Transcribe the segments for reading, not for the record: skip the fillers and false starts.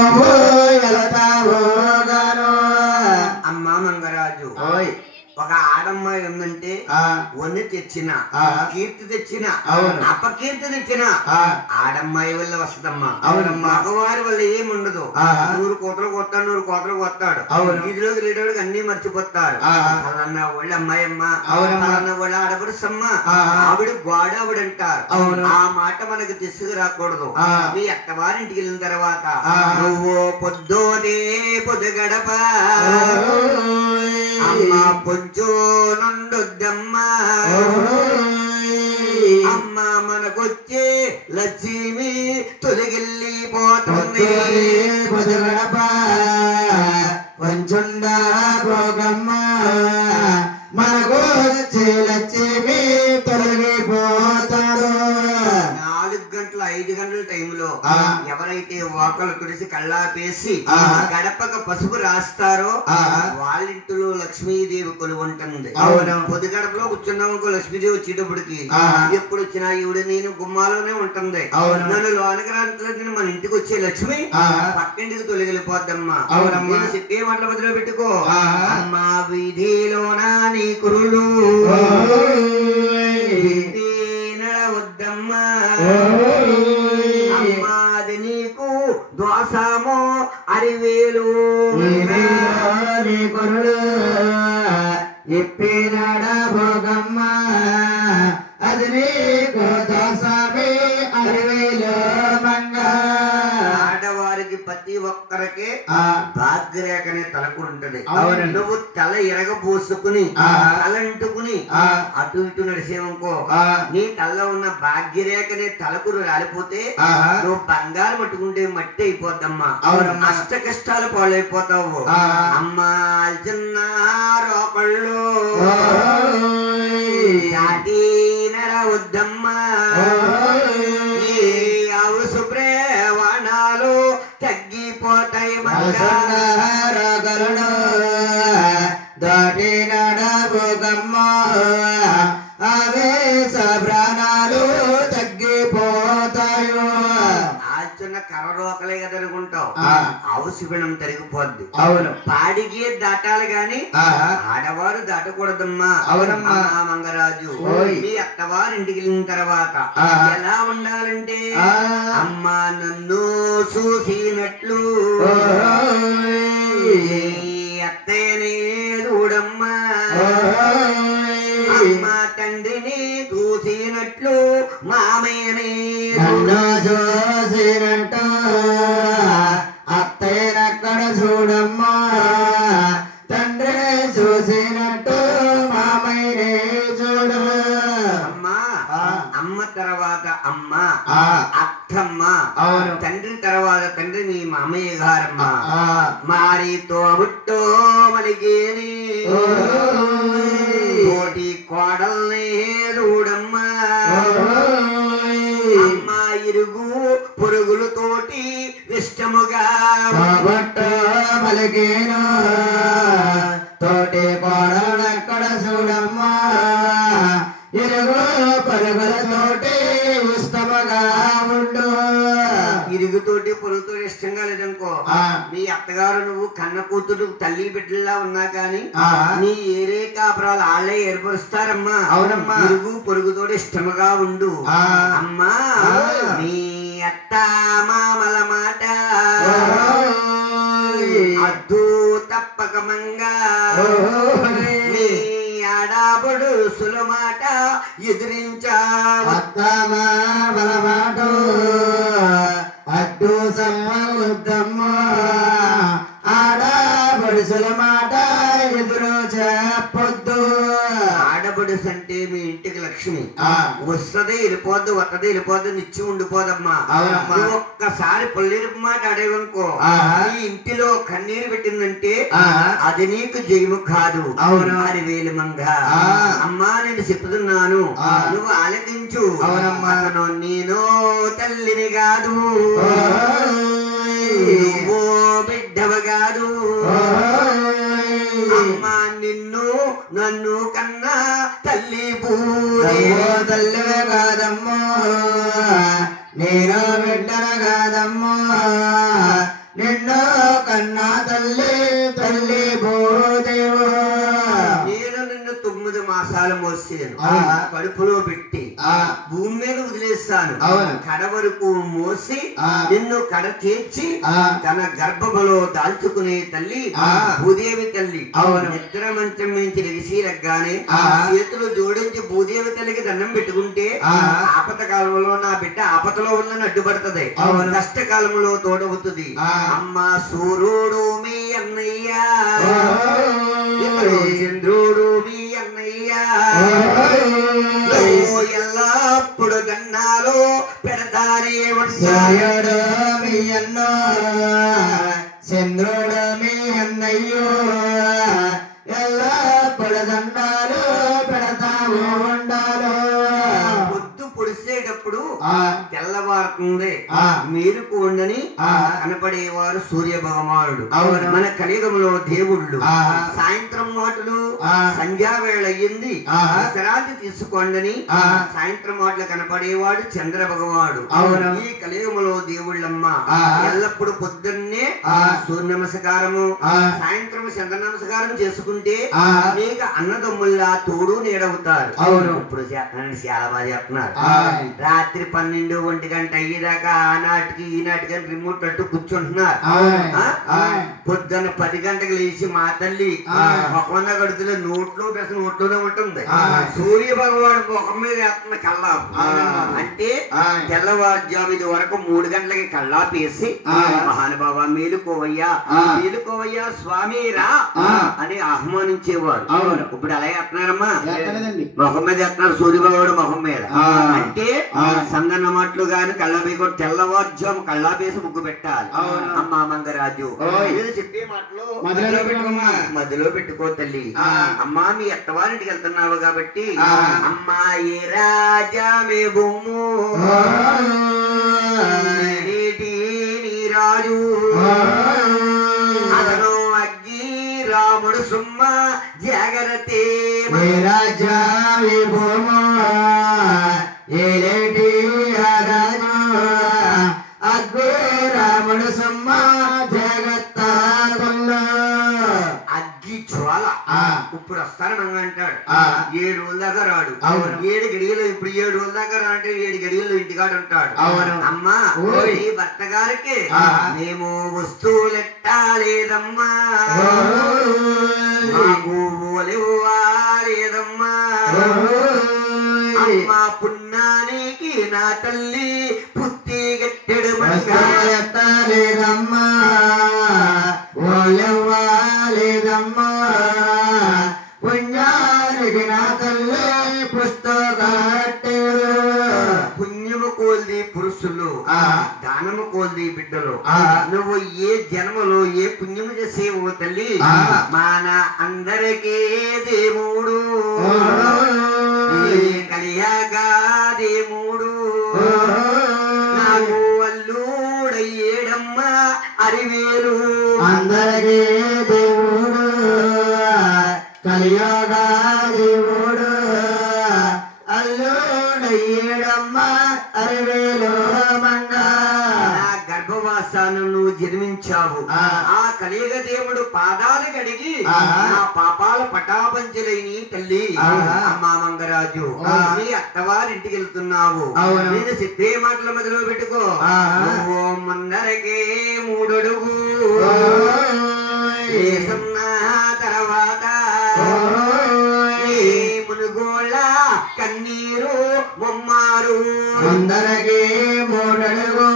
నువ్వు వెళతావు గాను అమ్మా మంగరాజు ఒక ఆడమ్మాయి ఉందంటే వన్ని తెచ్చిన కీర్తి తెచ్చిన అపకీర్తి తెచ్చిన ఆడమ్మాయి వల్ల వస్తుందమ్మా. మగవారి వల్ల ఏముండదు. 100 కోతలు కొత్తాడు 100 కోతలు కొత్తాడు వీధిలోకి రేటోడికి అన్ని మర్చిపోతాడు. అలాన్న వాళ్ళ అమ్మాయి అమ్మ అలాన్న వాళ్ళ ఆడపడుసమ్మ ఆవిడ గోడ ఆవిడ అంటారు. ఆ మాట మనకు తీసుకురాకూడదు. మీ అత్తవారింటికి వెళ్ళిన తర్వాత నువ్వు పొద్దునే పొద్దు గడప అమ్మ పొంచు నుండొద్దమ్మా అమ్మ మనకొచ్చే లక్ష్మి తొలగిల్లిపోతుంది. గడప కొంచుండా భోగమ్మ మనకు వచ్చే లక్ష్మి తొలగిపోతాడు. 4 గంటల 5 గంటల టైంలో ఎవరైతే వాకలు తుడిసి కళ్ళాపేసి గడపక పసుపు రాస్తారో వాళ్ళింటిలో లక్ష్మీదేవి కొలువు ఉంటుంది. పొద్దు గడపలో కూర్చున్నామనుకో లక్ష్మీదేవి వచ్చేటప్పటికి ఎప్పుడు వచ్చినా ఈవిడ నేను గుమ్మాలోనే ఉంటుంది. నన్ను లోనకి రాంతలేదు మన ఇంటికి వచ్చే లక్ష్మి పక్కింటికి తొలగిలిపోద్దమ్మా. చెప్పే మాటల మధ్యలో పెట్టుకో అమ్మా వీధిలోనా నీ కురులు నడవద్దమ్మా అమ్మాది నీకు దోసమో అరివేలు కొరుడు ఇప్పినాడ భోగమ్మ అది నీకు దోసమే అరివేలు మంగ. ఆడవారికి ప్రతి ఒక్కరికి భాగ్యరేఖ అనే తలకు ఉంటది. నువ్వు తల ఎరగబోసుకుని తలంటుకుని అటు ఇటు నడిసేవనుకో నీ తలలో ఉన్న భాగ్యరేఖ అనే తలకు రాలిపోతే నువ్వు బంగారు పట్టుకుంటే మట్టి అయిపోద్దమ్మా. అష్ట కష్టాలు పాలైపోతావు. అమ్మా చిన్న రోకళ్ళు దాటి నరవద్దమ్మా సుప్రేవాణాలు తగ్గిపోతాయి. గరుడు దాటి నడబోగమ్మ ఆవేశ ప్రాణాలు తగ్గిపోతాయో. చిన్న కర్ర రోకలే కదా అనుకుంటావు అవసరం తరిగిపోద్ది. అవును పాడికి దాటాలి గాని ఆడవారు దాటకూడదమ్మా. అవునమ్మా మంగరాజు మీ అత్తవారింటికి వెళ్ళిన తర్వాత ఎలా ఉండాలంటే అమ్మా నన్ను చూసినట్లు అత్తయ్యనే చూడమ్మా అమ్మా తండ్రిని చూసినట్లు మామయ్యనే చూసినట్టు అత్తయ్యనక్కడ చూడమ్మా తండ్రి చూసినట్టు మామయ్యనే చూడు. అమ్మా అమ్మ తర్వాత అమ్మ అత్తమ్మ తండ్రి తర్వాత తండ్రి మీ మామయ్య గారమ్మ మారితో బుట్టో మలిగేని తోటి కోడల్ని చూడమ్మా అమ్మ ఇరుగు పొరుగులతోటి ఇష్టముగా మలిగేను తోటి కోడలక్కడ చూడమ్మా ఇరుగు పరుగులతోటి ఇష్టముగా ఉండు. ఇరుగుతోటి పొరుగుతో ఇష్టంగా లేదనుకో మీ అత్తగారు నువ్వు కన్న కూతురు తల్లి బిడ్డల్లా ఉన్నా కానీ నీ ఏరే కాపురాలు వాళ్ళే ఏర్పరుస్తారమ్మా. అవునమ్మా ఇరుగు పొరుగుతోటి ఇష్టముగా ఉండు. అమ్మా నీ అత్త మామల మాట అద్దు తప్పక మంగా నీ ఆడాబడు సులమాట ఎదిరించావు. అత్త మామల మాట అడ్డు సమ్మద్దమ్మ ఆడబడుసుల మాట ఎదురు చెప్పొద్దు. ఆడబడుసు అంటే మీ ఇంటికి లక్ష్మి వస్తుంది వెళ్ళిపోద్దు వస్తుంది వెళ్ళిపోద్దు నిచ్చి ఉండిపోదమ్మా. ఒక్కసారి పొల్లిరుపు మాట అడేవనుకో ఈ ఇంటిలో కన్నీరు పెట్టిందంటే అది నీకు జయము కాదు. అవును అది వేలు మంగ. అమ్మా నేను చెప్తున్నాను నువ్వు ఆలకించు. అతను నేను తల్లిని కాదు నువ్వు బిడ్డవ కాదు. అమ్మా నిన్ను నన్ను కన్నా తల్లి తల్లివే కాదమ్మా నేను బిడ్డన కాదమ్మా నిన్ను మోసేను కడుపులో పెట్టి భూమి మీద వదిలేస్తాను కడ వరకు మోసి నిన్ను కడ తీర్చి తన గర్భములో దాల్చుకునే తల్లి భూదేవి తల్లి నిద్ర మంచం నుంచి లెగిసి రగ్గానే చేతులు జోడించి భూదేవి తల్లికి దండం పెట్టుకుంటే ఆపత కాలంలో నా బిడ్డ ఆపతలో ఉన్న అడ్డుపడుతుంది కష్టకాలంలో తోడవుతుంది అమ్మ సూర్యుడు మీ అన్నయ్యా చంద్రుడు మీ అన్నయ్యా ఎల్లప్పుడు గన్నాలో పెడతారే సూర్యుడు మీ అన్న చంద్రుడు మీ అన్నయ్యో ఎల్లప్పుడు దండాలు పెడతావు ఉండాలు పొద్దు పొడిసేటప్పుడు తెల్లవారుతుంది మేలుకు ఉండని కనపడేవారు సూర్య భగవానుడు మన కలియుగంలో దేవుళ్ళు సాయంత్రం మాటలు సంధ్యా వేళ అయ్యింది విశ్రాంతి తీసుకోండని సాయంత్రం మాటలు కనపడేవాడు చంద్ర భగవానుడు ఈ కలియుగంలో దేవుళ్ళమ్మ ఎల్లప్పుడు పొద్దున్నే సూర్య నమస్కారము సాయంత్రం చంద్ర నమస్కారం చేసుకుంటే అనేక అన్నదమ్ముల్లా తోడు నీడవుతారు ఇప్పుడు చాలా బాగా చెప్తున్నారు రాత్రి 12 1 గంట అయ్యేదాకా ఆనాటికి ఈనాటికి రిమోట్ అట్టు కూర్చుంటున్నారు పొద్దున్న 10 గంటలకు లేచి మా తల్లి ముఖం కడుతులో నోట్లోనే ఉంటుంది సూర్య భగవాడు ముఖం మీద వేస్తున్న కల్లాపు అంటే తెల్లవారుజాము ఇది వరకు 3 గంటలకి కల్లాపు వేసి మహానుభావ మేలుకోవయ్యా స్వామి రా అని ఆహ్వానించేవారు ఇప్పుడు అలాగే వేస్తున్నారమ్మా ముఖం మీద వేస్తున్నారు సూర్య భగవాడు ముఖం మీద అంటే సంగన్న మాటలు గాని కళ్ళాపి కూడా తెల్లవారుజాము కళ్ళాపేసి ముగ్గు పెట్టాలి అమ్మా మంగరాజు చెప్పే మాటలు మధ్యలో పెట్టుకో తల్లి అమ్మా మీ అత్తవారింటికి వెళ్తున్నావు కాబట్టి అమ్మా ఏ రాజా మే బొమ్ము నీ రాజు అతను అగ్గి రాముడు సుమ్మ జాగ్రత్త రాజా ఏలేటి రాజు అగ్గు రాముడు సమ్మ జగత్త అగ్గి జ్వాల ఇప్పుడు వస్తానని అంటాడు 7 రోజుల దాకా రాడు 7 గడియలు ఇప్పుడు 7 రోజుల దాకా రా అంటే 7 గడియల్లో ఇంటికాడు ఉంటాడు అమ్మా ఈ భర్త గారికి మేము వస్తువులెట్టాలేదమ్మా మాకు లేదమ్మా అమ్మా పుణ్యానికి నా తల్లి పుత్తి గట్టెడు లేదమ్మా ఓలేదమ్మా పుణ్యానికి నా తల్లి పుస్తకట్టెడు పుణ్యము కోల్ది పురుషులు దానము కోల్ది బిడ్డలు నువ్వు ఏ జన్మలో ఏ పుణ్యము చేసేవో తల్లి మన అందరికీ దేవుడు కలియాగా దేవుడు నాకు అల్లుడయ్యేడమ్మా అరివేలు అందరికీ దేవుడు కలియాగా దేవుడు అల్లుడయ్యేడమ్మా అరివేలు మంగా గర్భవాసాను నువ్వు జన్మించావు ఆ కలియుగ దేవుడు పాదాలు కడిగి నా పాపాల పటాపంచలేని తల్లి అమ్మా మంగరాజు నీ అత్తవారింటికి వెళ్తున్నావు నేను చెప్పే మాటల మధ్యలో పెట్టుకో ముందరకే 3 అడుగు తర్వాత మునుగోళ్ళ కన్నీరు బొమ్మారు ముందరకే 3 అడుగు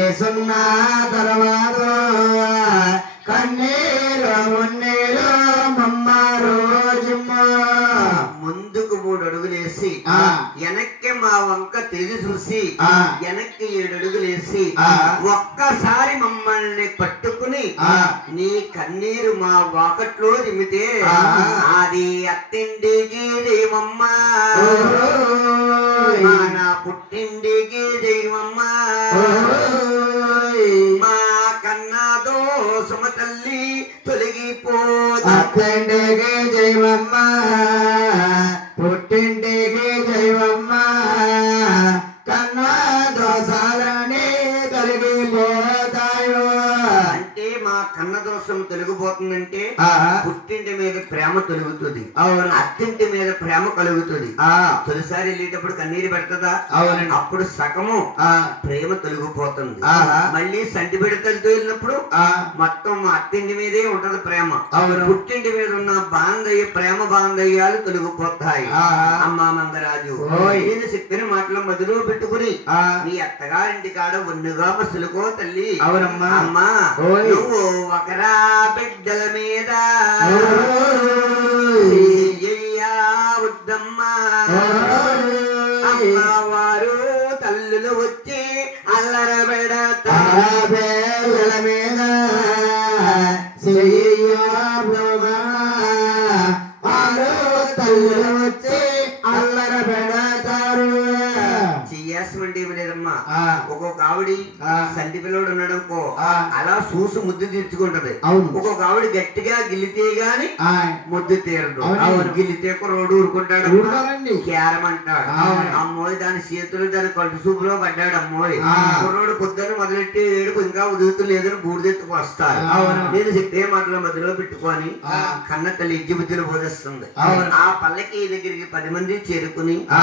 ఏసున్న తర్వాత కన్నీరు మున్నీరు మమ్మారు ముందుకు 3 అడుగులేసి వెనక్కి మా వంక తిరిగి చూసి వెనక్కి 7 అడుగులేసి ఒక్కసారి మమ్మల్ని పట్టుకుని నీ కన్నీరు మా వాకట్లో దిమితే అది అత్తింటికి దేవమ్మా నా పుట్టింటికి దేవమ్మా మా కన్నాదో సుమ తల్లి తొలగిపోతంటికి జైవమ్మ పుట్టింటికి జైవమ్మ కన్నా దోషాలని తొలగిపోతాయో అంటే మా కన్న దోషం తొలగిపోతుందంటే ఆహా. పుట్టింటి మీద ప్రేమ తొలుగుతుంది, అవును. అత్తింటి మీద ప్రేమ కలుగుతుంది. తొలిసారి వెళ్ళేటప్పుడు కన్నీరు పెడతదా? అవునండి. అప్పుడు సగము ఆ, ప్రేమ తొలగిపోతుంది. ఆహా. మళ్ళీ సంటి బిడతలతో వెళ్ళినప్పుడు ఆ, మొత్తం అత్తింటి మీదే ఉంటది ప్రేమ. అవును. పుట్టింటి మీద ఉన్న ప్రేమ బాంధవ్యాలు తొలగిపోతాయి. ఆహా. అమ్మా మంగరాజు ఓయ్. నేను చెప్పిన మాటలు మదిలో పెట్టుకుని ఆ, నీ అత్తగారింటి కాడ ఉన్నగా మసులుకో తల్లి. అవునమ్మా. అమ్మా ఓయ్. నువ్వు ఒకరా బిడ్డల మీద ఓయ్. చెయ్యయ్యా వద్దమ్మా. అమ్మవారు తల్లులు వచ్చి అల్లర పెడతా పిల్లల మీద చెయ్యమ్మా. వాళ్ళు తల్లులు వచ్చి అల్లర పెడతారు. చెయ్యాల్సినటువంటి ఏమి లేదమ్మా. ఆ, ఒక్కొక్క ఆవిడి ఆ. సంటి పిల్లడు ఉన్నాడనుకో ఆ. అలా చూసి ముద్దు తీర్చుకుంటది. అవును. ఒక్కొక్క ఆవిడ గట్టిగా గిల్లితే గాని ఆ, ముద్దు తీరదు. అవును. గిల్లితే రోడ్డు ఊరుకుంటాడు, ఊరుకోరండి. క్యారం అంటాడు. అవును. అమ్మోయ్ దాని చేతులు దాని కళ్ళు చూపులో పడ్డాడు. అమ్మోయ్ ఆ. కుర్రోడు పొద్దున్న మొదలెట్టి ఏడుపు ఇంకా ఉదుగుతులేదని బూడిదెత్తుకు వస్తారు. అవును. నేను చెప్పే మాటలు మధ్యలో పెట్టుకొని ఆ. కన్న తల్లి ఇజ్జి బుద్ధిని బోధిస్తుంది. అవును. ఆ పల్లకి దగ్గరికి 10 మంది చేరుకుని ఆ.